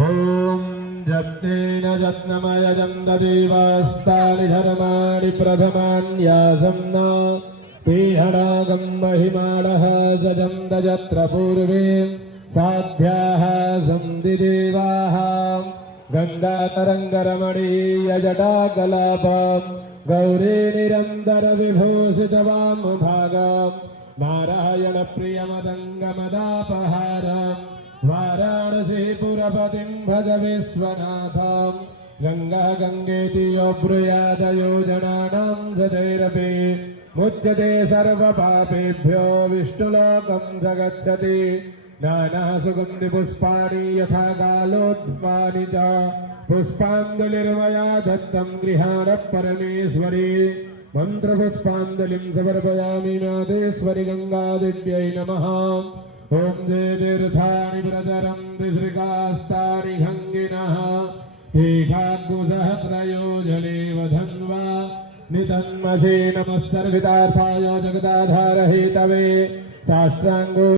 ॐ जत्नेन जत्नमयजं ददेवास्तानि धर्माणि प्रथमान्यासन्ना तेहरागं महिमाणः सजं दजत्र पूर्वे साध्याः सन्दिदेवाः गङ्गातरङ्गरमणीयजटाकलापं गौरी निरन्तरविभूषितवामभागं नारायणप्रियमदङ्गमदापहारं वाराणसीपुरपतिं भज विश्वनाथं गंगा गंगेति यो ब्रूयाद योजनानां सदैरपि मुच्यते सर्वपापेभ्यो विष्णुलोकं स गच्छति नानासुगन्धिपुष्पाणि यथा कालोद्भवानि च पुष्पाञ्जलिर्मया दत्तं गृहाण परमेश्वरी मन्त्रपुष्पाञ्जलिं समर्पयामि नादेश्वरि गङ्गादेव्यै नमः। ॐ जे तीर्थानि प्रचरन्ति श्रीकास्तानि खङ्गिनः एकाग्निसहस्रयोजनेव धन्वा नितन्मसे नमः सर्वितार्थाय जगदाधार हेतवे साष्टांगो